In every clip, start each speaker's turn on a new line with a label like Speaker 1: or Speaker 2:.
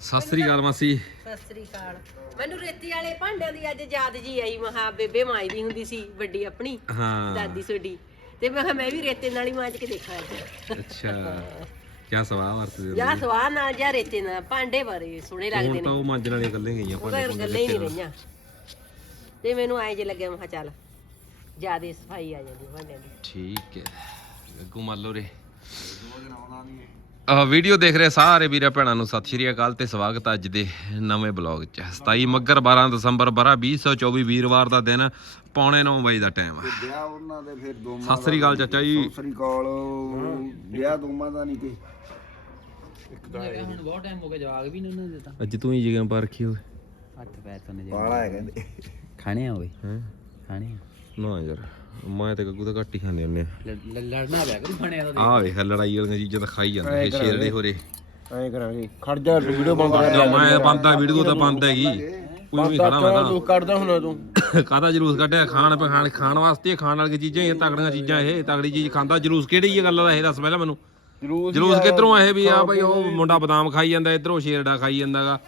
Speaker 1: ਸਤਿ ਸ੍ਰੀ ਅਕਾਲ ਮਾਸੀ।
Speaker 2: ਸਤਿ ਸ੍ਰੀ ਅਕਾਲ। ਮੈਨੂੰ ਰੇਤੀ ਵਾਲੇ ਭਾਂਡਿਆਂ ਦੀ ਅੱਜ ਯਾਦ ਜੀ ਆਈ ਮਹਾ ਬੇਬੇ ਮਾਂਜਦੀ ਹੁੰਦੀ ਸੀ ਵੱਡੀ ਆਪਣੀ
Speaker 1: ਹਾਂ।
Speaker 2: ਦਾਦੀ ਸੋਡੀ ਤੇ ਮੈਂ ਕਿਹਾ ਮੈਂ ਵੀ ਰੇਤੇ ਨਾਲ ਹੀ ਮਾਂਜ ਕੇ ਦੇਖਾਂ ਅੱਜ।
Speaker 1: ਅੱਛਾ। ਕੀ ਸਵਾਹ ਵਰਤਦੇ ਹੋ
Speaker 2: ਜਾਂ ਸਵਾਹ ਨਾਲ ਜਾਂ ਰੇਤੇ ਨਾਲ ਭਾਂਡੇ ਬਾਰੇ ਸੋਹਣੇ ਲੱਗਦੇ
Speaker 1: ਹੁਣ
Speaker 2: ਨੇ।
Speaker 1: ਤਾਂ ਉਹ ਮਾਂਜਣ ਵਾਲੀਆਂ ਗੱਲਾਂ ਹੀ ਗਈਆਂ ਭਾਂਡੇ ਭੁੰਡੇ
Speaker 2: ਗੱਲਾਂ ਹੀ ਨਹੀਂ। ਰਹੀਆਂ। ਤੇ ਮੈਨੂੰ ਐਂ ਜੇ ਲੱਗਿਆ ਮੈਂ ਕਿਹਾ ਚੱਲ ਜਿਆਦੇ ਸਫ਼ਾਈ ਆ ਜਾਂਦੀ ਭਾਂਡਿਆਂ ਦੀ।
Speaker 1: ਠੀਕ ਹੈ। ਗੱਗੂ ਮੰਨ ਲਓ ਰੇ। ਆ ਵੀਡੀਓ ਦੇਖ ਰਹੇ ਸਾਰੇ ਵੀਰਾਂ ਭੈਣਾਂ ਨੂੰ ਸਤਿ ਸ਼੍ਰੀ ਅਕਾਲ ਤੇ ਸਵਾਗਤ ਹੈ ਅੱਜ ਦੇ ਨਵੇਂ ਬਲੌਗ 'ਚ। 27 ਮੱਗਰ 12 ਦਸੰਬਰ ਬਰਾ 2024 ਵੀਰਵਾਰ ਦਾ ਦਿਨ ਪੌਣੇ 9 ਵਜੇ ਦਾ ਟਾਈਮ ਹੈ
Speaker 3: ਵਿਆਹ ਉਹਨਾਂ ਦੇ ਫਿਰ ਦੋਵਾਂ
Speaker 1: ਸਤਿ ਸ੍ਰੀ ਅਕਾਲ ਚਾਚਾ ਜੀ।
Speaker 3: ਸਤਿ ਸ੍ਰੀ ਅਕਾਲ। ਵਿਆਹ ਦੋਵਾਂ ਦਾ ਨਹੀਂ ਕੋਈ।
Speaker 1: ਅੱਜ ਤੂੰ ਹੀ ਜਗ੍ਹਾ ਪਰ ਰੱਖੀ ਹੋਏ
Speaker 4: ਹੱਥ ਪੈਰ ਤੋਂ ਨਜਰ
Speaker 3: ਬਾਲਾ ਹੈ ਕਹਿੰਦੇ
Speaker 4: ਖਾਣੇ ਆ ਓਏ
Speaker 1: ਹੈ?
Speaker 4: ਖਾਣੇ
Speaker 1: ਨਾ ਯਾਰ। ਮੈਂ ਤੇ ਗੱਗੂ ਤਾਂ ਘੱਟ ਹੀ ਖਾਂਦੇ
Speaker 4: ਲ- ਲ- ਲੜਨਾ ਪਿਆ ਕਰੂ ਖਾਣੇ ਆ
Speaker 1: ਆ ਵੇਖ ਲੜਾਈ ਵਾਲੀਆਂ ਚੀਜ਼ਾਂ ਤਾਂ ਖਾਈ ਜਾਂਦੇ ਇਹ ਸ਼ੇਰੜੇ ਹੋਰੇ।
Speaker 3: ਐਂ ਕਰਾਂਗੇ। ਖੜ ਜਾ ਵੀਡੀਓ ਬੰਦ
Speaker 1: ਮੈਂ ਬੰਦਾ ਵੀਡੀਓ ਤਾਂ ਬੰਦ ਹੈਗੀ। ਕੋਈ ਵੀ ਖੜਾ ਮੈਂ ਤਾਂ।
Speaker 3: ਕੱਢਦਾ ਹੁਣਾ ਤੂੰ।
Speaker 1: ਕਾਹਦਾ ਜਲੂਸ ਕੱਢਿਆ? ਖਾਣ ਪੇ ਖਾਣ ਵਾਸਤੇ ਖਾਣ ਵਾਲੀਆਂ ਚੀਜ਼ਾਂ ਹੀ ਆ, ਤਕੜੀਆਂ ਚੀਜ਼ਾਂ ਇਹ ਤਕੜੀ ਚੀਜ਼ ਖਾਂਦਾ। ਜਲੂਸ ਕਿਹੜੀ ਹੈ ਗੱਲ ਦਾ ਇਹ ਦੱਸ ਪਹਿਲਾਂ ਮੈਨੂੰ।
Speaker 3: ਜਰੂਰ
Speaker 1: ਜਲੂਸ ਕਿੱਧਰੋਂ ਆ ਇਹ ਵੀ ਆ ਭਾਈ ਉਹ ਮੁੰਡਾ ਬਦਾਮ ਖਾਈ ਜਾਂਦਾ ਇਧਰੋਂ ਸ਼ੇਰਡਾ ਖਾਈ ਜਾਂਦਾਗਾ।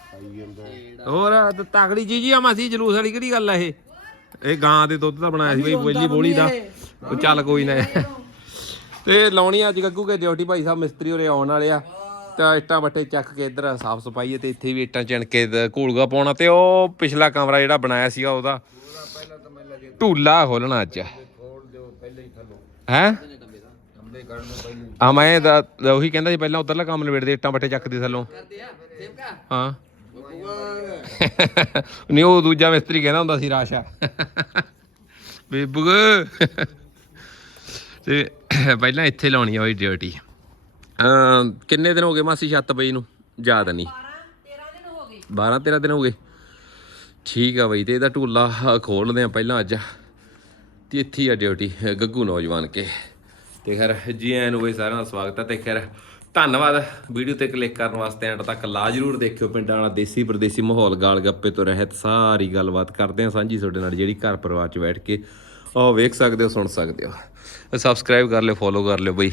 Speaker 1: ਹੋਰ ਤੇ ਤਕੜੀ ਚੀਜ਼ ਹੀ ਆ ਮਾਸੀ ਜਲੂਸ ਵਾਲੀ ਕਿਹੜੀ ਗੱਲ ਆ ਇਹ? ਇਹ ਗਾਂ ਦੇ ਦੁੱਧ ਦਾ ਬਣਾਇਆ ਸੀ ਬਈ ਬੋਲੀ ਬੋਲੀ ਦਾ। ਉਹ ਚੱਲ ਕੋਈ ਨਾ ਤੇ ਲਾਉਣੀ ਅੱਜ ਗੱਗੂ ਕੇ ਡਿਊਟੀ ਭਾਈ ਸਾਹਿਬ ਮਿਸਤਰੀ ਉਰੇ ਆਉਣ ਵਾਲੇ ਆ। ਤਾਂ ਇੱਟਾਂ ਬੱਟੇ ਚੱਕ ਕੇ ਇੱਧਰ ਸਾਫ਼ ਸਫ਼ਾਈ ਤੇ ਇੱਥੇ ਵੀ ਇੱਟਾਂ ਚਿਣ ਕੇ ਘੂਲਗਾ ਪਾਉਣਾ ਤੇ ਉਹ ਪਿਛਲਾ ਕਮਰਾ ਜਿਹੜਾ ਬਣਾਇਆ ਸੀਗਾ ਉਹਦਾ। ਢੂਲਾ ਖੋਲਣਾ ਅੱਜ। ਹੈ? ਆ ਮੈਂ ਦਾ ਉਹੀ ਕਹਿੰਦਾ ਸੀ ਪਹਿਲਾਂ ਉਧਰਲਾ ਕੰਮ ਨਿਬੇੜਦੇ ਇੱਟਾਂ ਬੱਟੇ ਚੱਕਦੇ ਥੱਲੋਂ। ਹਾਂ। ਨਹੀਂ, ਉਹ ਦੂਜਾ ਮਿਸਤਰੀ ਕਹਿੰਦਾ ਹੁੰਦਾ ਸੀ ਰਾਸ਼ਾ ਬੇਬੂਗ। ਤੇ ਪਹਿਲਾਂ ਇੱਥੇ ਲਾਉਣੀ ਆ ਉਹ ਡਿਊਟੀ। ਕਿੰਨੇ ਦਿਨ ਹੋ ਗਏ ਮਾਸੀ ਛੱਤ ਪਈ ਨੂੰ? ਯਾਦ ਨਹੀਂ।
Speaker 2: 13 ਦਿਨ
Speaker 1: 12 13 ਦਿਨ ਹੋ ਗਏ। ਠੀਕ ਆ ਬਈ, ਤੇ ਇਹਦਾ ਢੂਲਾ ਖੋਲਦੇ ਆ ਪਹਿਲਾਂ ਅੱਜ। ਤੇ ਇੱਥੇ ਆ ਡਿਊਟੀ, ਗੱਗੂ ਨੌਜਵਾਨ ਕੇ। ਤੇ ਖੈਰ, ਜੀ ਆਇਆਂ ਨੂੰ ਬਈ ਸਾਰਿਆਂ ਦਾ ਸਵਾਗਤ ਹੈ ਤੇ ਖੈਰ ਧੰਨਵਾਦ ਵੀਡੀਓ ਤੇ ਕਲਿੱਕ ਕਰਨ ਵਾਸਤੇ ਐਂਡ ਤੱਕ ਲਾ ਜਰੂਰ ਦੇਖਿਓ ਪਿੰਡਾਂ ਵਾਲਾ ਦੇਸੀ ਪਰਦੇਸੀ ਮਾਹੌਲ, ਗਾਲ ਗੱਪੇ ਤੋਂ ਰਹਿਤ ਸਾਰੀ ਗੱਲਬਾਤ ਕਰਦੇ ਆ ਸਾਂਝੀ ਤੁਹਾਡੇ ਨਾਲ ਜਿਹੜੀ ਘਰ ਪਰਿਵਾਰ 'ਚ ਬੈਠ ਕੇ। ਉਹ ਵੇਖ ਸਕਦੇ ਹੋ, ਸੁਣ ਸਕਦੇ ਹੋ। ਸਬਸਕ੍ਰਾਈਬ ਕਰ ਲਿਓ ਫੋਲੋ ਕਰ ਲਿਓ ਬਈ।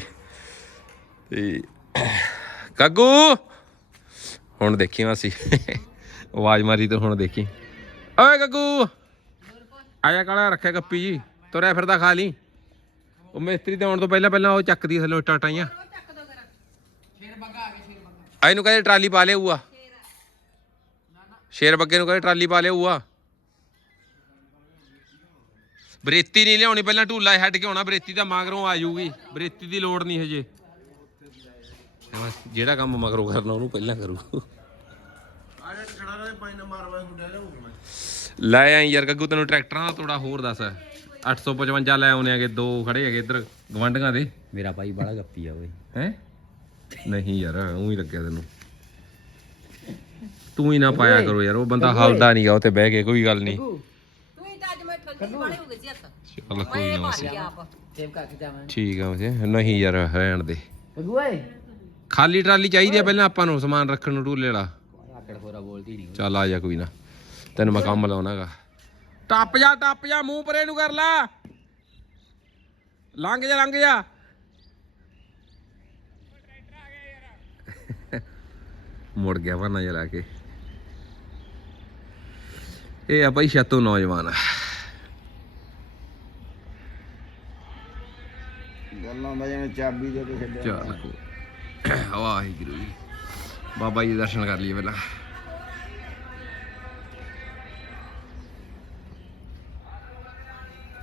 Speaker 1: ਤੇ ਗੱਗੂ ਹੁਣ ਦੇਖੀ ਮਾਸੀ। ਆਵਾਜ਼ ਮਾਰੀ ਤੇ ਹੁਣ ਦੇਖੀ। ਓਏ ਗੱਗੂ ਆਇਆ ਕਾਲਾ ਰੱਖਿਆ ਗੱਪੀ ਜੀ, ਤੁਰਿਆ ਫਿਰਦਾ ਖਾ ਲਈ ਉਹ ਮਿਸਤਰੀ ਤੇ ਆਉਣ ਤੋਂ ਪਹਿਲਾਂ ਪਹਿਲਾਂ ਉਹ ਚੱਕਦੀ ਥੱਲੋਂ ਇੱਟਾਂ ਆ ਇਹਨੂੰ ਕਹਿੰਦੇ ਟਰਾਲੀ ਪਾ ਲਿਆ ਹੂਆ ਸ਼ੇਰ ਬੱਗੇ ਨੂੰ ਕਹਿੰਦੇ ਟਰਾਲੀ ਪਾ ਲਿਆ ਹੂਆ ਬਰੇਤੀ ਨਹੀਂ ਲਿਆਉਣੀ ਪਹਿਲਾਂ ਢੂਲਾ ਛੱਡ ਕੇ ਆਉਣਾ ਬਰੇਤੀ ਤਾਂ ਮਗਰੋਂ ਆ ਜਾਊਗੀ। ਬਰੇਤੀ ਦੀ ਲੋੜ ਨਹੀਂ ਹਜੇ। ਜਿਹੜਾ ਕੰਮ ਮਗਰੋਂ ਕਰਨਾ ਉਹਨੂੰ ਪਹਿਲਾਂ ਕਰੂ। ਲੈ ਆਈ ਯਾਰ ਗੱਗੂ ਤੈਨੂੰ ਟਰੈਕਟਰਾਂ ਦਾ ਤੋੜਾ ਹੋਰ ਦੱਸ। 855 ਲੈ ਆਉਨੇ ਆਗੇ ਦੋ ਖੜੇ ਹੈਗੇ ਇੱਧਰ ਗਵੰਡੀਆਂ ਦੇ।
Speaker 4: ਮੇਰਾ ਭਾਈ ਬੜਾ ਗੱਪੀ ਆ ਓਏ।
Speaker 1: ਹੈ? ਨਹੀਂ ਯਾਰ ਉਹੀ ਲੱਗਿਆ ਤੈਨੂੰ। ਤੂੰ ਹੀ ਨਾ ਪਾਇਆ ਕਰੋ ਯਾਰ ਉਹ ਬੰਦਾ ਹਲਦਾ ਨਹੀਂਗਾ ਉੱਥੇ ਬਹਿ ਕੇ ਕੋਈ ਗੱਲ ਨਹੀਂ
Speaker 2: ਤੂੰ ਹੀ ਤਾਂ ਅੱਜ ਮੈਂ ਠੰਡੀ ਵਾਲੇ ਹੋ ਗਏ ਸੀ ਹੱਥ।
Speaker 1: ਚੱਲ ਕੋਈ ਨਾ ਵਸੇ।
Speaker 2: ਭਾਰੀ ਆਪ।
Speaker 4: ਸੇਵ ਕਰਕੇ ਜਾਵਾਂ
Speaker 1: ਠੀਕ ਆ ਵਸੇ। ਨਹੀਂ ਯਾਰ ਰਹਿਣ ਦੇ।
Speaker 4: ਬਗੂ ਓਏ।
Speaker 1: ਖਾਲੀ ਟਰਾਲੀ ਚਾਹੀਦੀ ਆ ਪਹਿਲਾਂ ਆਪਾਂ ਨੂੰ ਸਮਾਨ ਰੱਖਣ ਨੂੰ ਢੂਲੇ ਵਾਲਾ।
Speaker 4: ਆਕੜ ਖੋਰਾ ਬੋਲਦੀ ਨਹੀਂ
Speaker 1: ਚੱਲ ਆ ਜਾ ਕੋਈ ਨਾ। ਤੈਨੂੰ ਮੈਂ ਕੰਮ ਲਾਉਣਾਗਾ ਟੱਪ ਜਾ ਟੱਪ ਜਾ ਮੂੰਹ ਪਰੇ ਨੂੰ ਕਰ ਲਾ। ਲੰਘ ਜਾ ਲੰਘ ਜਾ। ਮੁੜ ਗਿਆ ਵਰਨਾ ਜਲਾ ਕੇ। ਇਹ ਆ ਭਾਈ ਛੱਤੂ ਨੌਜਵਾਨ।
Speaker 3: ਗੱਲਾਂ ਦਾ ਜਿਵੇਂ ਚਾਬੀ ਦੇ ਕੇ ਛੱਡਿਆ
Speaker 1: ਚੱਲ ਕੋ ਵਾਹਿਗੁਰੂ ਜੀ। ਬਾਬਾ ਜੀ ਦੇ ਦਰਸ਼ਨ ਕਰ ਲਈਏ ਪਹਿਲਾਂ।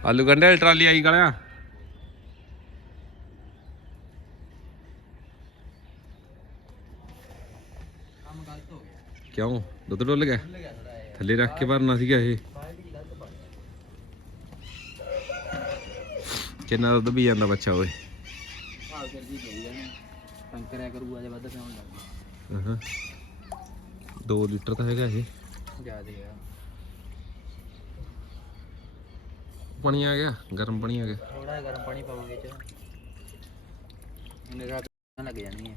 Speaker 1: ਆਲੂ ਗੰਡੇ ਵਾਲੀ ਟਰਾਲੀ ਆਈ ਗਲਿਆ। ਕਿਉਂ? ਦੁੱਧ ਡੁੱਲ ਗਿਆ? ਥੱਲੇ ਰੱਖ ਕੇ ਭਰਨਾ ਸੀਗਾ ਇਹ। ਕਿੰਨਾ ਦੁੱਧ ਵੀ ਜਾਂਦਾ ਬੱਚਾ ਓਏ?
Speaker 4: ਹਾਲ ਕਰਦੀ ਪਈ ਜਾਣੇ ਤੰਗ ਕਰੂ ਅਜੇ ਵੱਧ ਪਿਆਉਣ ਲੱਗ
Speaker 1: ਹਾਂ 2 ਲੀਟਰ ਤਾਂ ਹੈਗਾ ਇਹ।
Speaker 4: ਜਿਆਦੇ ਆ
Speaker 1: ਪਾਣੀ ਆ ਗਿਆ? ਗਰਮ ਪਾਣੀ ਆ ਗਿਆ?
Speaker 4: ਥੋੜਾ ਗਰਮ ਪਾਣੀ ਪਾਵਾਂਗੇ ਚ ਇਹਨੇ ਲੱਗ ਜਾਣੀ ਹੈ।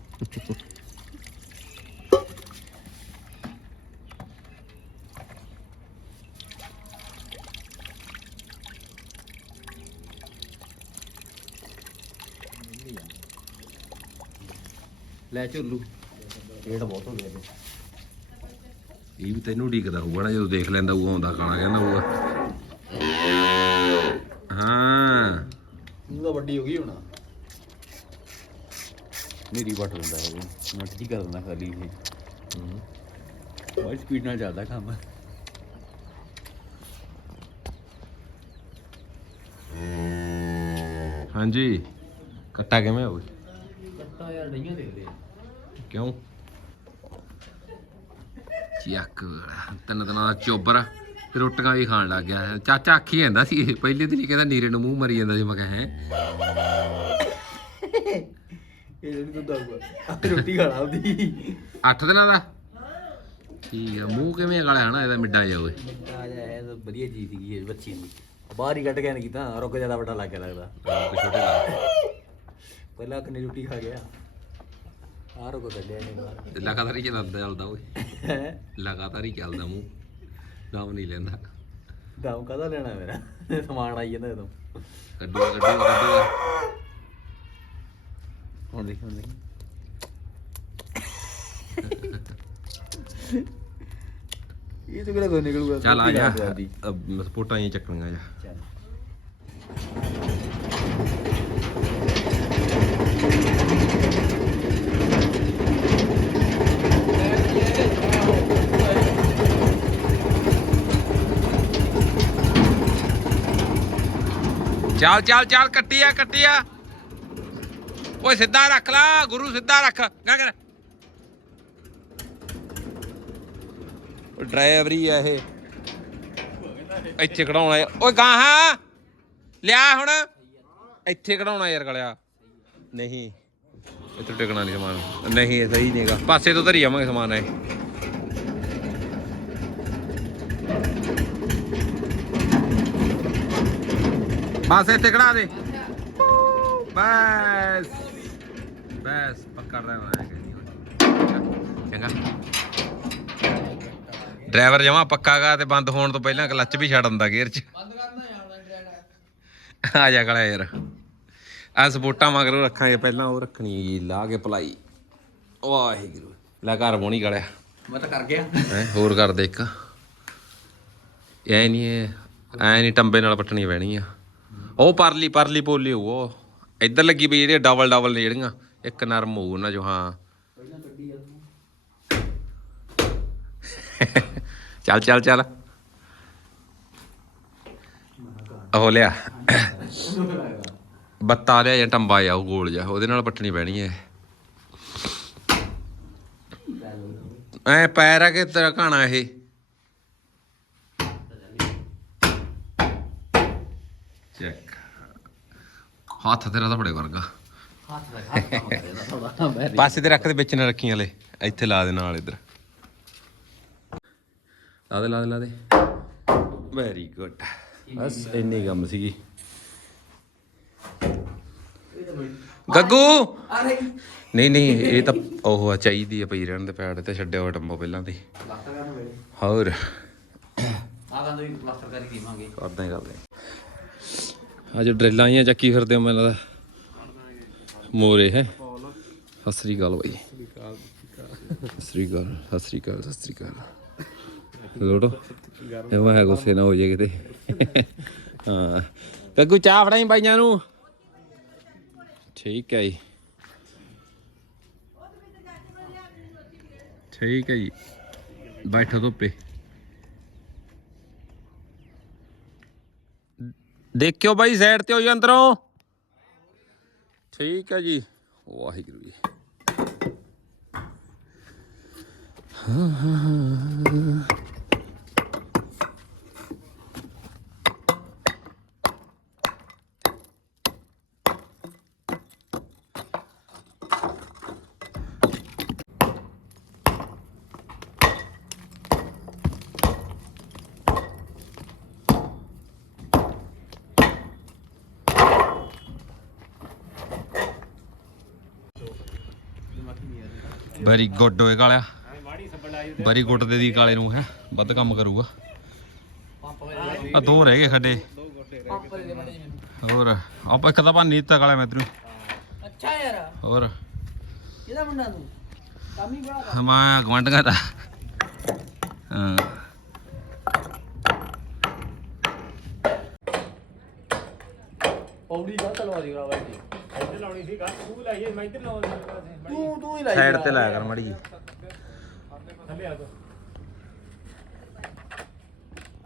Speaker 4: ਲੈ ਝੁੱਲੂ।
Speaker 3: ਪੇਟ ਬਹੁਤ ਹੋ ਗਿਆ
Speaker 1: ਇਹ ਵੀ ਤੈਨੂੰ ਢੀਕਦਾ ਹੋਊਗਾ ਨਾ ਜਦੋਂ ਦੇਖ ਲੈਂਦਾ ਉਹ ਆਉਂਦਾ ਖਾਣਾ ਕਹਿੰਦਾ ਹੋਊਗਾ। ਹਾਂ।
Speaker 4: ਉਹ ਤਾਂ ਵੱਡੀ ਹੋ ਗਈ ਹੁਣ। ਮੇਰੀ ਵੱਟ ਹੁੰਦਾ ਹੈ ਉਹ ਮੈਂ ਠੀਕ ਕਰ ਦਿੰਦਾ ਖਾਲੀ ਇਹ। ਬਹੁਤ ਸਪੀਡ ਨਾਲ ਚੱਲਦਾ ਕੰਮ।
Speaker 1: ਹਾਂਜੀ। ਕੱਟਾ ਕਿਵੇਂ ਹੋਵੇ
Speaker 4: ਯਾਰ ਦੇਖਦੇ
Speaker 1: ਕਿਉਂ ਚੱਕ ਤਿੰਨ ਦਿਨਾਂ ਦਾ ਚੋਬਰ ਤੇ ਰੋਟੀਆਂ ਵੀ ਖਾਣ ਲੱਗ ਗਿਆ ਚਾਚਾ ਆਖੀ ਜਾਂਦਾ ਸੀ ਇਹ ਪਹਿਲੇ ਦਿਨ ਹੀ ਕਹਿੰਦਾ ਨੀਰੇ ਨੂੰ ਮੂੰਹ ਮਰੀ ਜਾਂਦਾ ਸੀ ਮੈਂ ਕਿਹਾ ਹੈ
Speaker 4: ਇਹ ਜਿਹੜੀ ਤੂੰ ਦਊਗਾ ਰੋਟੀ ਖਾ ਲਾ ਉਹਦੀ
Speaker 1: 8 ਦਿਨਾਂ ਦਾ ਠੀਕ ਆ ਮੂੰਹ ਕਿਵੇਂ ਗਾਲਿਆ ਹਨਾ ਇਹਦਾ ਮਿੱਡਾ ਜਿਹਾ ਓਏ
Speaker 4: ਆ ਜਾ ਇਹ ਤਾਂ ਵਧੀਆ ਚੀਜ਼ ਸੀਗੀ ਇਹ ਬੱਚੀ ਦੀ ਬਾਹਰ ਹੀ ਕੱਢ ਕੇ ਨਾ ਕੀਤਾ ਰੁਕ ਜ਼ਿਆਦਾ ਵੱਡਾ ਲੱਗ ਗਿਆ ਲੱਗਦਾ
Speaker 1: ਛੋਟੇ
Speaker 4: ਪਹਿਲਾਂ ਕਿੰਨੀ ਰੋਟੀ ਖਾ ਗਿਆ ਆ ਰੁਕ ਕੱਢਿਆ ਇਹਨੇ ਬਾਹਰ
Speaker 1: ਤੇ ਲਗਾਤਾਰ ਹੀ ਚੱਲਦਾ ਚੱਲਦਾ ਓਏ
Speaker 4: ਹੈ
Speaker 1: ਲਗਾਤਾਰ ਹੀ ਚੱਲਦਾ ਮੂੰਹ ਨਾਮ ਨਹੀਂ ਲੈਂਦਾ
Speaker 4: ਦਮ ਕਾਹਦਾ ਲੈਣਾ ਮੇਰਾ ਸਮਾਨ ਆਈ ਜਾਂਦਾ ਜਦੋਂ
Speaker 1: ਕੱਢੂਗਾ ਕੱਢੂਗਾ ਕੱਢੂਗਾ
Speaker 4: ਹੁਣ ਦੇਖ ਹੁਣ ਦੇਖ ਇਹ ਤਾਂ ਕਿਹੜਾ ਦੋ ਨਿਕਲੂਗਾ
Speaker 1: ਚੱਲ ਆ ਜਾ ਅਹ ਸਪੋਟਾਂ ਹੀ ਚੱਕਣੀਆਂ ਜਾ
Speaker 4: ਚੱਲ
Speaker 1: ਚੱਲ ਚੱਲ ਚੱਲ ਕੱਟੀ ਆ ਕੱਟੀ ਆ। ਓਏ ਸਿੱਧਾ ਰੱਖ ਲਾ ਗੁਰੂ ਸਿੱਧਾ ਰੱਖ। ਗਾ ਕਰ। ਡਰਾਈਵਰੀ ਆ ਇਹ। ਇੱਥੇ ਕਢਾਉਣਾ। ਓਏ ਗਾਹਾਂ ਲਿਆ ਹੁਣ। ਇੱਥੇ ਕਢਾਉਣਾ ਯਾਰ ਗਲਿਆ। ਨਹੀਂ। ਇੱਥੇ ਟਿਕਣਾ ਨਹੀਂ ਸਮਾਨ। ਨਹੀਂ ਇਹ ਸਹੀ ਨਹੀਂਗਾ ਪਾਸੇ ਤੋਂ ਧਰੀ ਜਾਵਾਂਗੇ ਸਮਾਨ ਇਹ। ਬਸ ਇੱਥੇ ਕਢਾ ਦੇ। ਬਸ। ਬਸ ਪੱਕਾ ਡਰਾਈਵਰ ਆਏਗਾ ਚੰਗਾ। ਡਰਾਈਵਰ ਜਮਾ ਪੱਕਾਗਾ ਤੇ ਬੰਦ ਹੋਣ ਤੋਂ ਪਹਿਲਾਂ ਕਲੱਚ ਵੀ ਛੱਡ ਦਿੰਦਾ ਗੇਅਰ 'ਚ। ਆ ਜਾ ਕਲਾ ਯਾਰ। ਆ ਸਪੋਰਟਾਂ ਮਗਰੋਂ ਰੱਖਾਂਗੇ ਪਹਿਲਾਂ ਉਹ ਰੱਖਣੀ ਹੈਗੀ ਲਾ ਕੇ ਭਲਾਈ। ਵਾਹਿਗੁਰੂ ਲੈ ਘਰ ਬੋਣੀ ਗਲਿਆ।
Speaker 4: ਮੈਂ ਤਾਂ ਕਰ ਗਿਆ।
Speaker 1: ਹੈ ਹੋਰ ਕਰ ਦੇ ਇੱਕ। ਐ ਨਹੀਂ ਐ ਨਹੀਂ ਟੰਬੇ ਨਾਲ ਪੱਟਣੀ ਪੈਣੀ ਆ। ਉਹ ਪਰਲੀ ਪਰਲੀ ਪੋਲੀ ਹੋਊ, ਉਹ। ਇੱਧਰ ਲੱਗੀ ਪਈ ਜਿਹੜੀ ਡਬਲ ਡਬਲ ਨੇ ਜਿਹੜੀਆਂ, ਇੱਕ ਨਰਮ ਹੋਊ ਨਾ ਜੋ ਹਾਂ। ਚੱਲ ਚੱਲ ਚੱਲ। ਉਹ ਲਿਆ। ਬੱਤਾ ਲਿਆ ਜਾਂ ਟੰਬਾ ਆ ਉਹ ਗੋਲ ਜਾ ਉਹਦੇ ਨਾਲ ਪੱਟਣੀ ਪੈਣੀ ਐ। ਐ ਪੈਰ ਆ ਕਿ ਤੇਰਾ ਘਾਣਾ ਇਹ ਚੈੱਕ ਹੱਥ ਤੇਰਾ ਤਾਂ ਬੜੇ ਵਰਗਾ।
Speaker 4: ਹੱਥ ਦਾ ਹੱਥ ਦਾ ਹੁੰਦਾ ਇਹਦਾ ਮੈਂ
Speaker 1: ਪਾਸੇ ਤੇ ਰੱਖ ਦੇ ਵਿੱਚ ਨਾ ਰੱਖੀ ਹਲੇ ਇੱਥੇ ਲਾ ਦੇ ਨਾਲ ਇੱਧਰ। ਲਾ ਦੇ ਲਾ ਦੇ ਲਾ ਦੇ। ਵੈਰੀ ਗੁੱਡ ਬਸ ਇੰਨੀ ਕੰਮ ਸੀਗੀ। ਗੱਗੂ!
Speaker 4: ਅਰੇ।
Speaker 1: ਨਹੀਂ ਨਹੀਂ ਇਹ ਤਾਂ ਉਹ ਆ ਚਾਹੀਦੀ ਆ ਪਈ ਰਹਿਣ ਦੇ ਪੈੜ ਤੇ ਛੱਡਿਆ ਹੋਇਆ ਟੰਬੋ ਪਹਿਲਾਂ ਤੇ। ਹੋਰ।
Speaker 4: ਆ ਗੰਦ ਵੀ ਪਲਾਸਟਰ ਕਰ ਹੀ ਦੇਵਾਂਗੇ
Speaker 1: ਕਰਦੇ ਹਾਂ, ਕਰਦੇ। ਅੱਜ ਡਰਿੱਲਾਂ ਆਈਆਂ, ਚੱਕੀ ਫਿਰਦੇ ਹੋ, ਮੈਨੂੰ ਲੱਗਦਾ। ਮੋਰੇ ਹੈ। ਸਤਿ ਸ੍ਰੀ ਅਕਾਲ ਬਾਈ। ਸਤਿ ਸ੍ਰੀ ਅਕਾਲ, ਸਤਿ ਸ੍ਰੀ ਅਕਾਲ, ਸਤਿ ਸ੍ਰੀ ਅਕਾਲ। ਲੋੜੋ ਇਹ ਮੈਂ ਗੁੱਸੇ ਨਾ ਹੋ ਜਾਏ ਕਿਤੇ। ਹਾਂ। ਕੱਗੂ ਚਾਹ ਫੜਾਈ ਬਾਈਆਂ ਨੂੰ? ਠੀਕ ਹੈ ਜੀ। ਠੀਕ ਹੈ ਜੀ। ਬੈਠੋ ਧੁੱਪੇ। ਦੇਖਿਓ ਬਾਈ ਸਾਈਡ ਤੇ ਹੋ ਜੀ ਅੰਦਰੋਂ। ਠੀਕ ਹੈ ਜੀ। ਵਾਹਿਗੁਰੂ ਜੀ। ਹਾਂ ਹਾਂ। ਵੈਰੀ ਗੁੱਡ ਹੋਏ ਕਾਲਿਆ। ਵੈਰੀ ਗੁੱਡ ਦੇ ਦੀ ਕਾਲੇ ਨੂੰ ਹੈ ਵੱਧ ਕੰਮ ਕਰੂਗਾ। ਆ ਦੋ ਰਹਿ ਗਏ ਖੱਡੇ ਹੋਰ ਆਪਾਂ ਇੱਕ ਤਾਂ ਭਾਨੀ ਦਿੱਤਾ ਕਾਲਿਆ ਮੈਂ ਤੈਨੂੰ
Speaker 4: ਅੱਛਾ ਯਾਰ।
Speaker 1: ਹੋਰ।
Speaker 4: ਇਹਦਾ ਮੁੰਡਾ ਤੂੰ? ਕੰਮ ਹੀ ਬੜਾ
Speaker 1: ਮੈਂ ਗਵੰਡਗਾ ਦਾ ਹਾਂ।
Speaker 4: ਪੌੜੀ ਦਾ ਤਲਵਾ ਦੀ ਰਾਵਾ ਜੀ
Speaker 5: ਇੱਧਰ ਲਾਉਣੀ ਸੀ ਗੱਲ ਤੂੰ ਲਾਈਏ ਮੈਂ ਇੱਧਰ ਲਾਉਣੀ ਸੀ।
Speaker 4: ਤੂੰ ਤੂੰ ਹੀ ਲਾਈ
Speaker 1: ਸਾਈਡ ਤੇ ਲਾਇਆ ਕਰ ਮੜੀ ਜੀ
Speaker 5: ਥੱਲੇ ਆ ਤੂੰ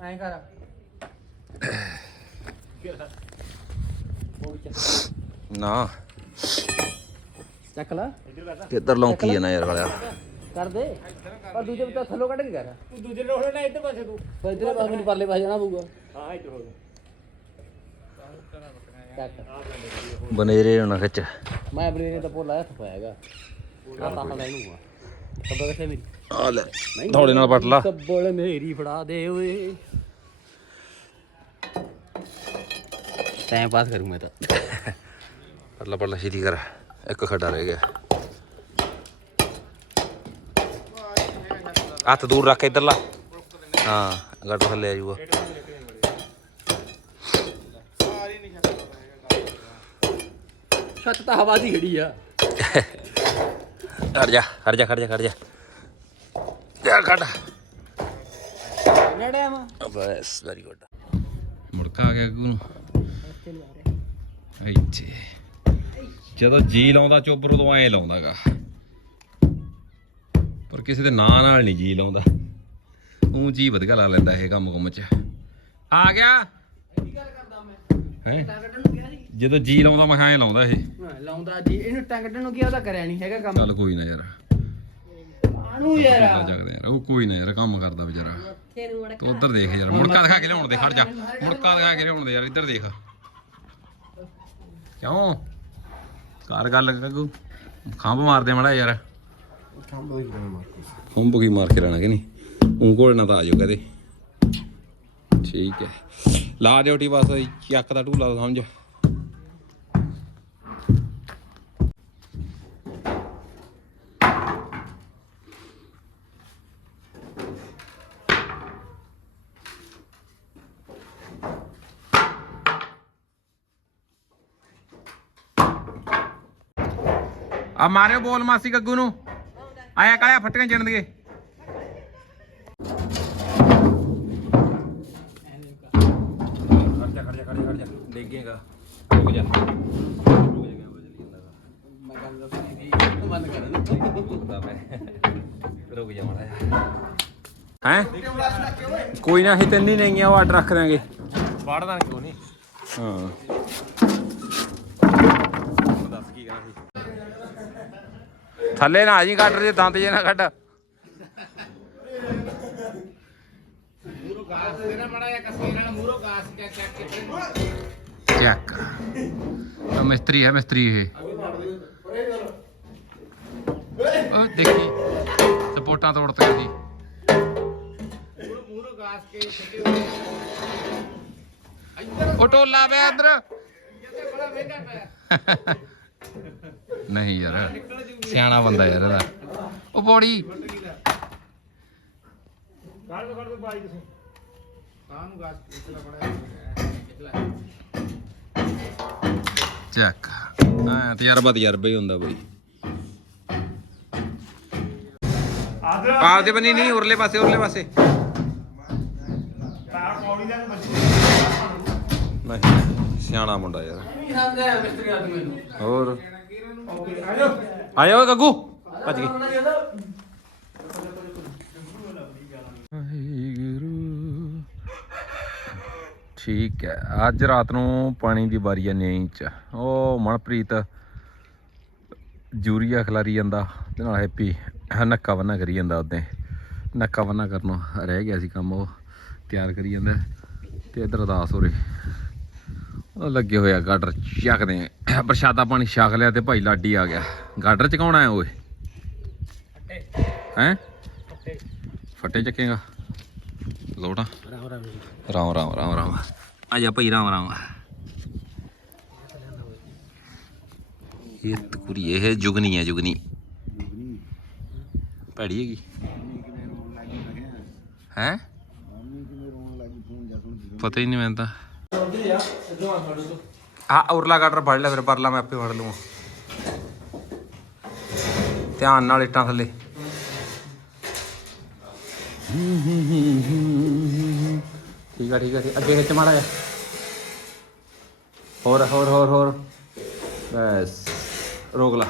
Speaker 4: ਐਂ ਕਰ।
Speaker 1: ਨਾ।
Speaker 4: ਚੱਕ ਲਾ।
Speaker 1: ਕਿੱਧਰ ਲੌਂਕੀ ਆ ਨਾ ਯਾਰ ਵਾਲਿਆ।
Speaker 4: ਕਰ ਦੇ। ਪਰ ਦੂਜੇ ਬਤਾ ਥੱਲੋਂ ਕੱਢ ਕੇ ਕਰ
Speaker 5: ਤੂੰ ਦੂਜੇ ਨਾਲ ਇੱਧਰ ਪਾਸੇ ਤੂੰ।
Speaker 4: ਇਧਰੇ ਬਾਹਰ ਮੈਨੂੰ ਪਰਲੇ ਪਾਸੇ ਜਾਣਾ ਪਊਗਾ।
Speaker 5: ਹਾਂ ਇੱਧਰ ਹੋ ਗਿਆ
Speaker 4: ਚੱਕ
Speaker 1: ਬਨੇਰੇ ਨਾ ਖਿੱਚ।
Speaker 4: ਮੈਂ ਆਪਣੇ ਨੇ ਤਾਂ ਪੋਲਾ ਹੱਥ ਪਾਇਆਗਾ ਆ ਤਾਂ ਲੈ ਲੂੰਗਾ ਸੱਬਾ ਕਿੱਥੇ ਮੇਰੀ
Speaker 1: ਆ ਲੈ। ਥੋੜੇ ਨਾਲ ਪੱਟ ਲਾ।
Speaker 4: ਮੇਰੀ ਫੜਾ ਦੇ ਓਏ। ਟਾਈਮ ਪਾਸ ਕਰੂੰ ਮੈਂ ਤਾਂ।
Speaker 1: ਪੱਟ ਲਾ ਪੱਟ ਲਾ ਛੇਤੀ ਕਰ। ਇੱਕ ਖੱਡਾ ਰਹਿ ਗਿਆ। ਹੱਥ ਦੂਰ ਰੱਖ ਇੱਧਰ ਲਾ। ਹਾਂ ਗੱਡ ਥੱਲੇ ਆ ਜਾਊਗਾ।
Speaker 4: ਛੱਤ ਤਾਂ ਹਵਾ ਦੀ ਖੜੀ ਆ।
Speaker 1: ਹਟ ਜਾ ਹਟ ਜਾ ਖੜ ਜਾ ਖੜ ਜਾ।
Speaker 4: ਨੇੜੇ
Speaker 1: ਬਸ ਵੈਰੀ ਗੁੱਡ ਮੁੜਕਾ ਆ ਗਿਆ ਨੂੰ ਇੱਥੇ। ਜਦੋਂ ਜੀ ਲਾਉਂਦਾ ਚੋਬਰ ਉਦੋਂ ਐ ਲਾਉਂਦਾਗਾ। ਪਰ ਕਿਸੇ ਦੇ ਨਾਂ ਨਾਲ ਨਹੀਂ ਜੀ ਲਾਉਂਦਾ। ਉਹ ਜੀ ਵਧੀਆ ਲਾ ਲੈਂਦਾ ਇਹ ਕੰਮ ਕੁੰਮ ਚ। ਆ ਗਿਆ। ਹੈ? ਜਦੋਂ ਜੀ ਲਾਉਂਦਾ ਮੈਂ ਐ ਲਾਉਂਦਾ ਇਹ।
Speaker 4: ਲਾਉਂਦਾ ਜੀ। ਇਹਨੂੰ ਟੰਗ ਕੱਢਣ ਨੂੰ ਕੀ ਉਹਦਾ ਕਰਿਆ ਨਹੀਂ ਹੈਗਾ ਕੰਮ।
Speaker 1: ਚੱਲ ਕੋਈ ਨਾ ਯਾਰ।
Speaker 4: ਆਨੂੰ ਯਾਰ।
Speaker 1: ਲਾ ਜਗਦੇ ਯਾਰ ਉਹ ਕੋਈ ਨਾ ਯਾਰ ਕੰਮ ਕਰਦਾ ਵਿਚਾਰਾ।
Speaker 2: ਮੱਥੇ ਨੂੰ ਅੜਕ।
Speaker 1: ਤੂੰ ਉਧਰ ਦੇਖ ਯਾਰ ਮੁੜਕਾ ਦਿਖਾ ਕੇ ਲਿਆਉਣ ਦੇ ਖੜ ਜਾ। ਮੁੜਕਾ ਦਿਖਾ ਕੇ ਲਿਆਉਣ ਦੇ ਯਾਰ ਇੱਧਰ ਦੇਖ। ਕਿਉਂ? ਕਰ ਗੱਲ ਗੱਗੂ ਖੰਭ ਮਾਰਦੇ ਮੜਾ ਯਾਰ। ਖੰਭ ਕੀ ਮਾਰ ਕੇ ਰਹਿਣਾ ਕਿ ਨਹੀਂ? ਉਹ ਕੋਲ ਨਾ ਤਾਂ ਕਦੇ। ਠੀਕ ਹੈ। ਲਾ ਡਿਊਟੀ ਬਸ ਚੱਕ ਦਾ ਢੂਲਾ ਸਮਝ। ਆ ਮਾਰਿਓ ਬੋਲ ਮਾਸੀ ਗੱਗੂ ਨੂੰ। ਆਇਆ ਕਾਲਿਆ ਫਟਕਾਂ ਚਿਣ ਦਈਏ ਜਾ ਖੜ ਜਾ ਖੜ ਜਾ ਖੜ ਜਾ। ਡੇਗੇਗਾ। ਰੁਕ ਜਾ। ਰੁਕ ਜਾ
Speaker 4: ਮੈਂ ਗੱਲ ਦੱਸਣੀ ਸੀ ਬੰਦ ਕਰ
Speaker 1: ਰੁਕਦਾ ਮੈਂ। ਰੁਕ ਜਾ ਮਾੜਾ ਹੈ? ਕੋਈ ਨਾ ਅਸੀਂ ਤਿੰਨ ਹੀ ਨਹੀਂ ਆ ਉਹ ਅੱਡ ਰੱਖ ਦਾਂਗੇ
Speaker 5: ਵੜਦਾ ਕਿਉਂ ਨਹੀਂ?
Speaker 1: ਹਾਂ।
Speaker 5: ਦੱਸ ਕੀ ਕਰਾਂ ਸੀ?
Speaker 1: ਥੱਲੇ ਨਾ ਆ ਜੀ ਕੱਟ ਦੇ, ਦੰਦ ਜੇ ਨਾ ਕੱਢ। ਚੱਕ। ਆ ਮਿਸਤਰੀ ਹੈ, ਮਿਸਤਰੀ ਇਹ। ਉਹ ਦੇਖੀ। ਸਪੋਰਟਾਂ ਤੋੜਤੀਆਂ ਜੀ। ਉਹ ਟੋਲਾ ਪਿਆ ਅੰਦਰ। ਨਹੀਂ ਯਾਰ ਸਿਆਣਾ ਬੰਦਾ ਯਾਰ ਇਹਦਾ। ਉਹ ਬੋੜੀ
Speaker 5: ਕੱਢ ਦੋ ਕੱਢ ਦੋ ਬਾਈ ਤੁਸੀਂ
Speaker 1: ਚੱਕ। ਹਾਂ ਤਜਰਬਾ ਤਜਰਬਾ ਹੀ ਹੁੰਦਾ ਬਈ। ਆਪਦੇ ਬੰਨੀ ਨਹੀਂ ਉਰਲੇ ਪਾਸੇ ਉਰਲੇ ਪਾਸੇ।
Speaker 5: ਪੌੜੀ ਦਾ
Speaker 1: ਨਹੀਂ ਸਿਆਣਾ ਮੁੰਡਾ ਯਾਰ।
Speaker 4: ਨਹੀਂ ਸਮਝਦਾ ਹੈ ਮਿਸਤਰੀ
Speaker 1: ਆਇਆ ਓਏ ਗੱਗੂ। ਭੱਜ ਗਈ ਠੀਕ ਹੈ, ਅੱਜ ਰਾਤ ਨੂੰ ਪਾਣੀ ਦੀ ਵਾਰੀ ਆ ਨੀਂ ਚ। ਉਹ ਮਨਪ੍ਰੀਤ ਜੂਰੀਆ ਖਿਲਾਰੀ ਜਾਂਦਾ ਤੇ ਨਾਲ ਹੈਪੀ ਨੱਕਾ ਬੰਨਾ ਕਰੀ ਜਾਂਦਾ ਉਹਦੇ। ਨੱਕਾ ਬੰਨਾ ਕਰਨੋਂ ਰਹਿ ਗਿਆ ਸੀ ਕੰਮ ਉਹ, ਤਿਆਰ ਕਰੀ ਜਾਂਦਾ ਤੇ ਇਧਰ ਅਰਦਾਸ ਹੋ ਰਹੀ। ਉਹ ਲੱਗੇ ਹੋਇਆ ਗਾਡਰ ਚੱਕਦੇ ਆ। ਪ੍ਰਸ਼ਾਦਾ ਪਾਣੀ ਛਕ ਲਿਆ ਤੇ ਭਾਈ ਲਾਡੀ ਆ ਗਿਆ। ਗਾਡਰ ਚ ਕੌਣ ਆਇਆ ਓਏ? ਹੈ? ਫੱਟੇ। ਚੱਕੇਗਾ। ਲੋਟਾ ਰਾਮ ਰਾਮ। ਰਾਮ ਰਾਮ ਆ ਜਾ ਭਾਈ ਰਾਮ ਰਾਮ। ਇਹ ਤਕੁਰੀ ਇਹ ਜੁਗਨੀ ਹੈ ਜੁਗਨੀ। ਭੈੜੀ ਹੈਗੀ। ਹੈ? ਪਤਾ ਹੀ ਨਹੀਂ ਮੈਨੂੰ ਤਾਂ। ਆ ਉਰਲਾ ਗਾਡਰ ਫੜ ਲੈ ਫਿਰ, ਪਰਲਾ ਮੈਂ ਆਪੇ ਫੜ ਲੂੰ ਧਿਆਨ ਨਾਲ ਇੱਟਾਂ ਥੱਲੇ। ਠੀਕ ਆ ਠੀਕ ਆ ਅੱਗੇ ਖਿੱਚ ਮਾੜਾ ਜਿਹਾ। ਹੋਰ ਹੋਰ ਹੋਰ ਹੋਰ। ਬਸ, ਰੋਕ ਲਾ।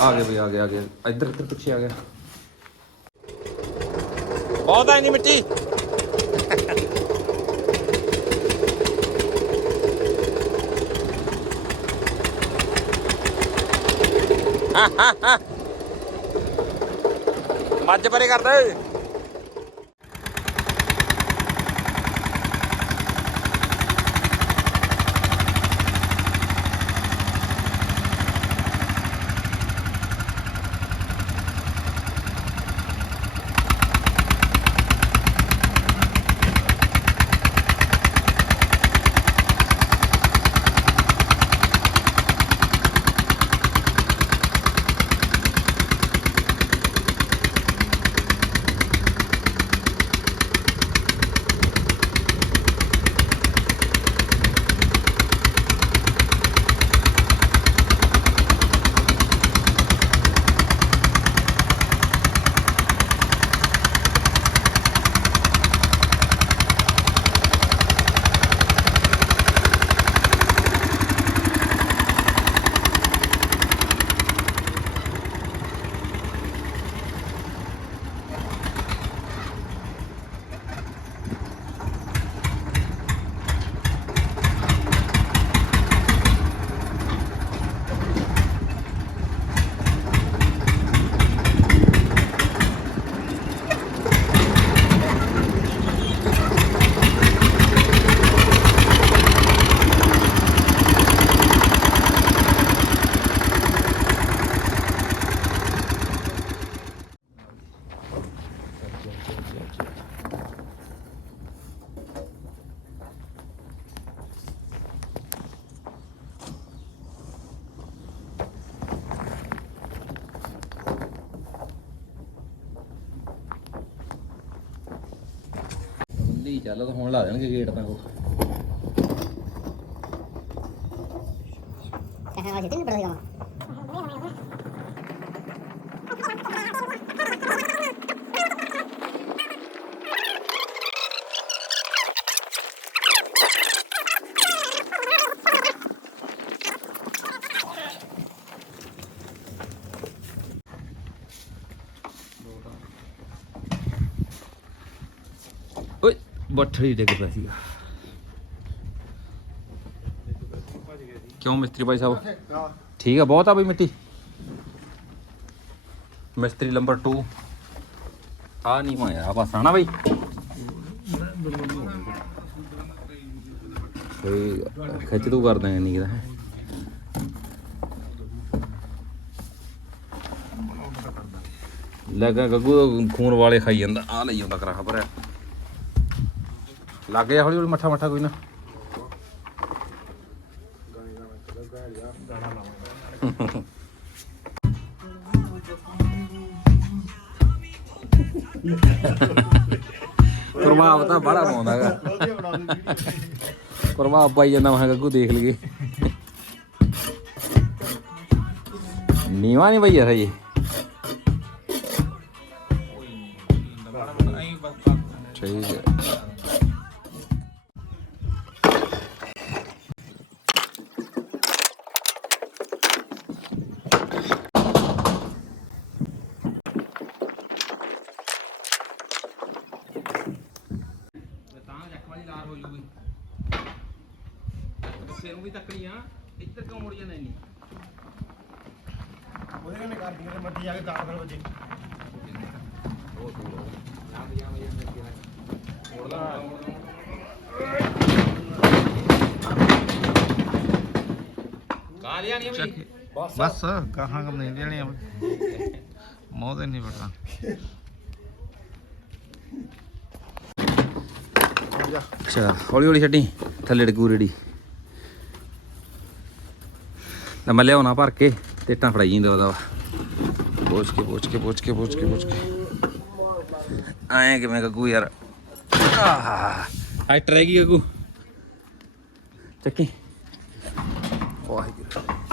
Speaker 1: ਆ ਗਏ ਵੀ ਆ ਗਏ ਆ ਗਏ। ਇੱਧਰ ਇੱਧਰ ਪਿੱਛੇ ਆ ਗਿਆ। ਬਹੁਤ ਆਏਗੀ ਮਿੱਟੀ। ਮੱਝ ਪਰੇ ਕਰਦਾ ਦੇ ਹੁੰਦੀ ਚੱਲ ਤਾਂ ਹੁਣ ਲਾ ਦੇਣਗੇ ਗੇਟ ਤਾਂ ਉਹ
Speaker 6: Kaya nga siya, pala yung
Speaker 1: ਓਏ ਬੱਠੜੀ ਡਿੱਗ ਪਿਆ ਸੀਗਾ ਕਿਉਂ ਮਿਸਤਰੀ ਭਾਈ ਸਾਹਿਬ? ਠੀਕ ਆ ਬਹੁਤ ਆ ਬਈ ਮਿੱਟੀ। ਮਿਸਤਰੀ ਨੰਬਰ 2 ਆ ਨਹੀਂ ਮਾਇਆ ਬਸ ਆਣਾ ਬਈ। ਕੋਈ ਖਿੱਚ ਤੂੰ ਕਰਦਾ ਨਹੀਂ ਕਿਦਾ ਲੱਗਾ ਗੱਗੂ ਖੂਨ ਵਾਲੇ ਖਾਈ ਜਾਂਦਾ ਆ ਲਈ ਜਾਂਦਾ ਕਰਾ ਭਰਿਆ। ਲੱਗ ਗਿਆ ਹੌਲੀ ਹੌਲੀ ਮੱਠਾ ਮੱਠਾ ਕੋਈ ਨਾ। ਪ੍ਰਭਾਵ ਤਾਂ ਬੜਾ ਪਾਉਂਦਾ ਹੈਗਾ। ਪ੍ਰਭਾਵ ਪਾਈ ਜਾਂਦਾ, ਮੈਂ ਗੱਗੂ ਦੇਖ ਲਈਏ। ਨੀਵਾ ਨਹੀਂ ਭਈਆ ਇਹ ਕਿਸੇ ਨੂੰ ਵੀ ਤੱਕਣੀ ਆ। ਇੱਧਰ ਕਿਉਂ ਮੁੜ ਜਾਂਦਾ ਇੰਨੀ
Speaker 5: ਉਹਦੇ ਕਹਿੰਦੇ ਕਰ ਦਿੰਦੇ ਮੱਠੀ ਜਾ ਕੇ 10 ਵਜੇ
Speaker 1: ਉਹ ਤੂੰ ਨਾ ਬਿਆਨ ਹੋ ਜਾਂਦਾ ਕਿ ਮੁੜਦਾ ਕਾਲਿਆ ਨਹੀਂ ਬਈ
Speaker 7: ਬਸ ਗਾਹਾਂ ਕੰਮ ਨਹੀਂ ਦੇਣੇ ਆ ਮੌਤ ਨਹੀਂ ਪੜਦਾ
Speaker 1: ਅੱਛਾ ਹੌਲੀ ਹੌਲੀ ਛੱਡੀ। ਥੱਲੇ ਡਗੂ ਰੇੜੀ। ਤਾਂ ਮੈਂ ਲਿਆਉਣਾ ਭਰ ਕੇ ਤੇ ਟਾਂ ਫੜਾਈ ਜਾਂਦਾ ਉਹਦਾ ਪੋਚ ਕੇ ਪੋਚ ਕੇ ਪੋਚ ਕੇ ਪੋਚ ਕੇ ਪੋਚ ਕੇ। ਆਏ ਕਿਵੇਂ ਗੱਗੂ ਯਾਰ? ਆਹ। ਹਾਈਟ ਰਹੇਗੀ ਗੱਗੂ। ਚੱਕੀ। ਵਾਹਿਗੁਰੂ।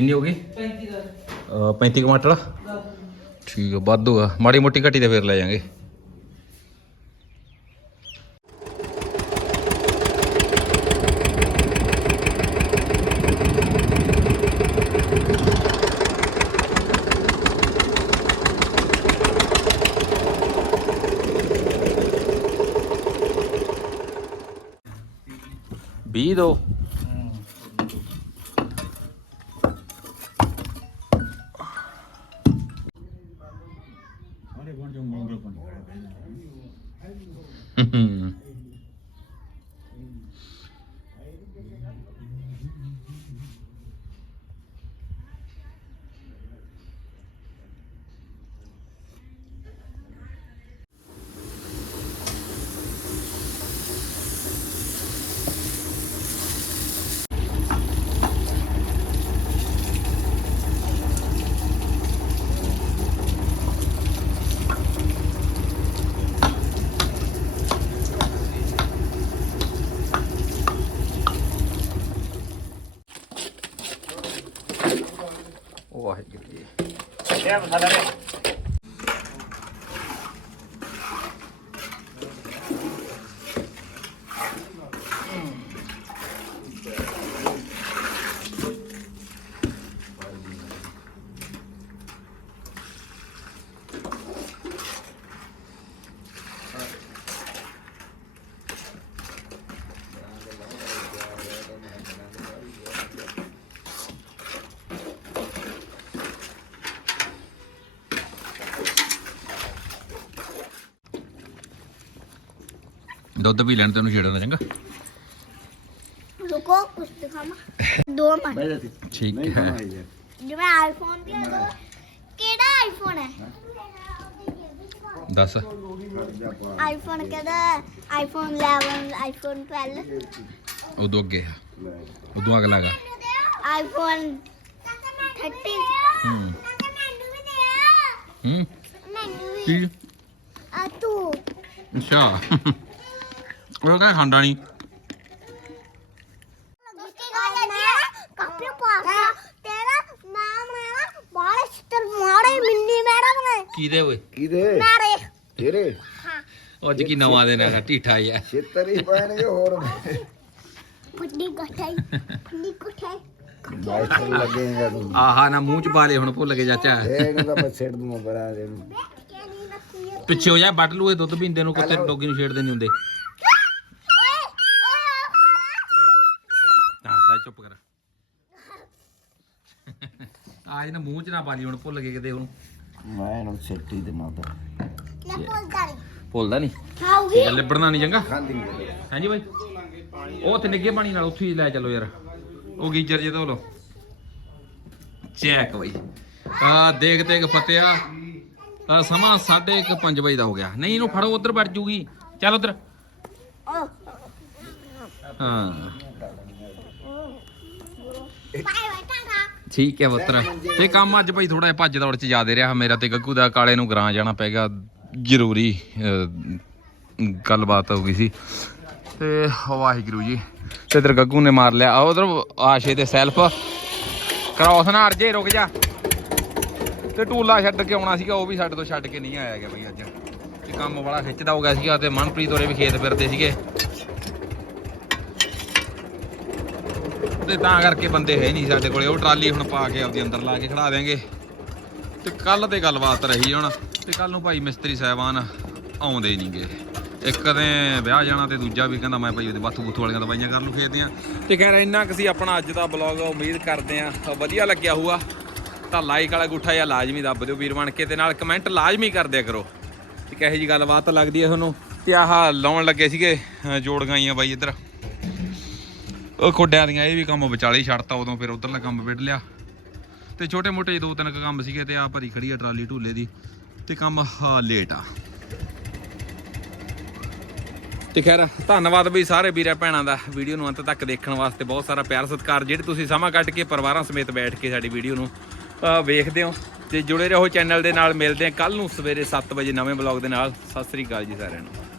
Speaker 1: ਕਿੰਨੀ ਹੋ ਗਈ? 35 ਦਾ 35 ਟਮਾਟਰ ਠੀਕ ਆ, ਵਾਧੂ ਆ। ਮਾੜੀ ਮੋਟੀ ਘਟੀ ਤੇ ਫਿਰ ਲੈ ਜਾਾਂਗੇ। ਵੀਹ ਦੋ। Yang 能 ਦੁੱਧ ਵੀ ਲੈਣ ਤੈਨੂੰ ਛੇੜਨਾ ਚੰਗਾ
Speaker 6: रुको कुछ दिखामा दो मिनट
Speaker 1: ਠੀਕ
Speaker 3: ਨਹੀਂ
Speaker 1: ਹੈ
Speaker 3: ਕਮਾਈ ਯਾਰ
Speaker 6: जो मैं आईफोन दिया दो केड़ा आईफोन है
Speaker 1: ਦੱਸ
Speaker 3: ਖਰਜਾ ਪਾ
Speaker 6: आईफोन कहदा आईफोन 11 आईफोन 12
Speaker 1: ਉਦੋਂ ਅੱਗੇ ਆ
Speaker 3: ਲੈ
Speaker 1: ਉਦੋਂ ਅਗਲਾ ਗਾ
Speaker 6: आईफोन 13
Speaker 1: ਹੂੰ
Speaker 6: मैनू भी दे
Speaker 1: ਹੂੰ
Speaker 6: मैनू भी
Speaker 1: ਕੀ
Speaker 6: आ तू
Speaker 1: ਅੱਛਾ ਉਹ ਕਹਿੰਦਾ ਖਾਂਦਾ ਨਹੀਂ ਕਿਹਦੇ ਓਏ?
Speaker 3: ਕਿਹਦੇ
Speaker 6: ਨਾਰੇ
Speaker 3: ਤੇਰੇ?
Speaker 1: ਉਹ ਅੱਜ ਕੀ ਨਵਾਂ ਦੇਣਾ ਹੈ ਢੀਠਾ ਹੀ ਹੈ
Speaker 3: ਛੇਤਰ ਹੀ ਪੈਣਗੇ ਹੋਰ।
Speaker 6: ਫੁੱਡੀ ਕੋਠਾਈ ਫੁੱਡੀ ਕੋਠਾਈ
Speaker 3: ਬੈਠਣ ਲੱਗੇਗਾ ਤੂੰ।
Speaker 1: ਆਹਾ ਨਾ ਮੂੰਹ ਚ ਬਾਲੇ ਹੁਣ ਭੁੱਲ ਗਏ ਚਾਚਾ।
Speaker 3: ਇਹਨੂੰ ਤਾਂ ਮੈਂ ਛੇੜ ਦੂੰਗਾ ਬਰਾ ਦੇ
Speaker 1: ਪਿੱਛੇ ਹੋ ਜਾ ਬਟਲੂਏ ਦੁੱਧ ਪੀਂਦੇ ਨੂੰ ਕਿਤੇ ਡੋਗੀ ਨੂੰ ਛੇੜਦੇ ਨਹੀਂ ਹੁੰਦੇ। ਆ ਇਹਨਾਂ ਮੂੰਹ ਚ ਨਾ ਪਾ ਲਈ ਹੁਣ ਭੁੱਲ ਕੇ ਕਿਤੇ ਹੁਣ
Speaker 3: ਮੈਂ ਇਹਨੂੰ ਛੱਟੀ ਦੇ ਮਾਤਾ
Speaker 6: ਪੁੱਲਦਾਰੀ
Speaker 1: ਭੁੱਲਦਾ ਨਹੀਂ।
Speaker 6: ਖਾਉਗੀ
Speaker 1: ਗੱਲ ਲਿਬੜਨਾ ਨਹੀਂ ਚੰਗਾ?
Speaker 3: ਖਾਂਦੀ ਨਹੀਂ
Speaker 1: ਹਾਂਜੀ ਬਾਈ? ਉਹ ਤੇ ਨਿੱਗੇ ਪਾਣੀ ਨਾਲ ਉੱਥੇ ਹੀ ਲੈ ਚੱਲੋ ਯਾਰ। ਉਹ ਗੀਜਰ ਜੇ ਧੋ ਲੋ ਚੈੱਕ ਬਾਈ। ਆ ਦੇਖ ਦੇਖ ਫਤਿਆ ਆ। ਸਮਾਂ 1:30 ਵਜੇ ਦਾ ਹੋ ਗਿਆ। ਨਹੀਂ ਇਹਨੂੰ ਫੜੋ ਉਧਰ ਬੈਠ ਜੂਗੀ। ਚੱਲ ਉਧਰ। ਹਾਂ।
Speaker 6: ਬਾਏ ਬਾਏ ਟਾਟਾ
Speaker 1: ਠੀਕ ਹੈ ਪੁੱਤਰ। ਤੇ ਕੰਮ ਅੱਜ ਭਾਈ ਥੋੜਾ ਜਿਹਾ ਭੱਜ ਦੌੜ ਚ ਜ਼ਿਆਦਾ ਰਿਹਾ ਮੇਰਾ ਤੇ ਗੱਗੂ ਦਾ ਕਾਲੇ ਨੂੰ ਗਰਾਂ ਜਾਣਾ ਪੈਗਾ ਜ਼ਰੂਰੀ ਅਹ, ਗੱਲਬਾਤ ਹੋ ਗਈ ਸੀ। ਤੇ ਵਾਹਿਗੁਰੂ ਜੀ। ਤੇ ਇਧਰ ਗੱਗੂ ਨੇ ਮਾਰ ਲਿਆ। ਉਧਰ ਆਸ਼ੇ ਤੇ ਸੈਲਫ। ਕ੍ਰਾਸ ਨਾ ਅਰਜੇ ਰੁਕ ਜਾ। ਤੇ ਟੂਲਾ ਛੱਡ ਕੇ ਆਉਣਾ ਸੀਗਾ ਉਹ ਵੀ ਸਾਡੇ ਤੋਂ ਛੱਡ ਕੇ ਨਹੀਂ ਆਇਆ ਗਿਆ ਬਈ ਅੱਜ। ਤੇ ਕੰਮ ਬੜਾ ਖਿੱਚਦਾ ਹੋ ਗਿਆ ਸੀਗਾ ਤੇ ਮਨਪ੍ਰੀਤ ਹੋਰੇ ਵੀ ਖੇਤ ਫਿਰਦੇ ਸੀਗੇ। ਤੇ ਤਾਂ ਕਰਕੇ ਬੰਦੇ ਹੈ ਨਹੀਂ ਸਾਡੇ ਕੋਲੇ। ਉਹ ਟਰਾਲੀ ਹੁਣ ਪਾ ਕੇ ਆਪਦੀ ਅੰਦਰ ਲਾ ਕੇ ਖੜਾ ਦੇਾਂਗੇ ਤੇ ਕੱਲ ਤੇ ਗੱਲਬਾਤ ਰਹੀ ਹੁਣ। ਤੇ ਕੱਲ ਨੂੰ ਭਾਈ ਮਿਸਤਰੀ ਸਾਹਿਬਾਨ ਆਉਂਦੇ ਨਹੀਂਗੇ ਇੱਕ ਕਦੇ ਵਿਆਹ ਜਾਣਾ ਤੇ ਦੂਜਾ ਵੀ ਕਹਿੰਦਾ ਮੈਂ ਭਾਈ ਉਹਦੇ ਬਾਥੂ ਬੂਥੂ ਵਾਲੀਆਂ ਦਵਾਈਆਂ ਕਰਨ ਨੂੰ ਖੇਡਦੇ ਆ। ਤੇ ਖੈਰ ਇੰਨਾ ਕੁ ਸੀ ਆਪਣਾ ਅੱਜ ਦਾ ਬਲੌਗ ਉਮੀਦ ਕਰਦੇ ਆ। ਵਧੀਆ ਲੱਗਿਆ ਹੋਊਗਾ। ਤਾਂ ਲਾਈਕ ਵਾਲਾ ਗੁੱਠਾ ਜਾਂ ਲਾਜ਼ਮੀ ਦੱਬ ਦਿਓ ਵੀਰ ਬਣ ਕੇ ਤੇ ਨਾਲ ਕਮੈਂਟ ਲਾਜ਼ਮੀ ਕਰ ਦਿਆ ਕਰੋ। ਤੇ ਕਹੇ ਜੀ ਗੱਲਬਾਤ ਲੱਗਦੀ ਹੈ ਤੁਹਾਨੂੰ। ਤੇ ਆਹ ਲਾਉਣ ਲੱਗੇ ਸੀਗੇ ਜੋੜ ਗਾਈਆਂ ਬਾਈ ਇੱਧਰ। ਉਹ ਖੋਡਿਆਂ ਦੀਆਂ ਇਹ ਵੀ ਕੰਮ ਵਿਚਾਲੇ ਛੱਡਤਾ ਉਦੋਂ ਫਿਰ ਉਧਰਲਾ ਕੰਮ ਵਿੱਢ ਲਿਆ। ਤੇ ਛੋਟੇ ਮੋਟੇ ਦੋ ਤਿੰਨ ਕੁ ਕੰਮ ਸੀਗੇ ਤੇ ਆ ਭਰੀ ਖੜੀ ਆ ਟਰਾਲੀ ਢੂਲੇ ਦੀ ਤੇ ਕੰਮ ਹਾਂ ਲੇਟ ਆ। ਤੇ ਖੈਰ, ਧੰਨਵਾਦ ਬਈ ਸਾਰੇ ਵੀਰਾਂ ਭੈਣਾਂ ਦਾ ਵੀਡੀਓ ਨੂੰ ਅੰਤ ਤੱਕ ਦੇਖਣ ਵਾਸਤੇ। ਬਹੁਤ ਸਾਰਾ ਪਿਆਰ, ਸਤਿਕਾਰ। ਜਿਹੜੇ ਤੁਸੀਂ ਸਮਾਂ ਕੱਢ ਕੇ ਪਰਿਵਾਰਾਂ ਸਮੇਤ ਬੈਠ ਕੇ ਸਾਡੀ ਵੀਡੀਓ ਨੂੰ ਵੇਖਦੇ ਹੋ ਤੇ ਜੁੜੇ ਰਹੋ ਚੈਨਲ ਦੇ ਨਾਲ। ਮਿਲਦੇ ਹਾਂ ਕੱਲ ਨੂੰ ਸਵੇਰੇ 7 ਵਜੇ ਨਵੇਂ ਬਲੌਗ ਦੇ ਨਾਲ। ਸਤਿ ਸ੍ਰੀ ਅਕਾਲ ਜੀ ਸਾਰਿਆਂ ਨੂੰ।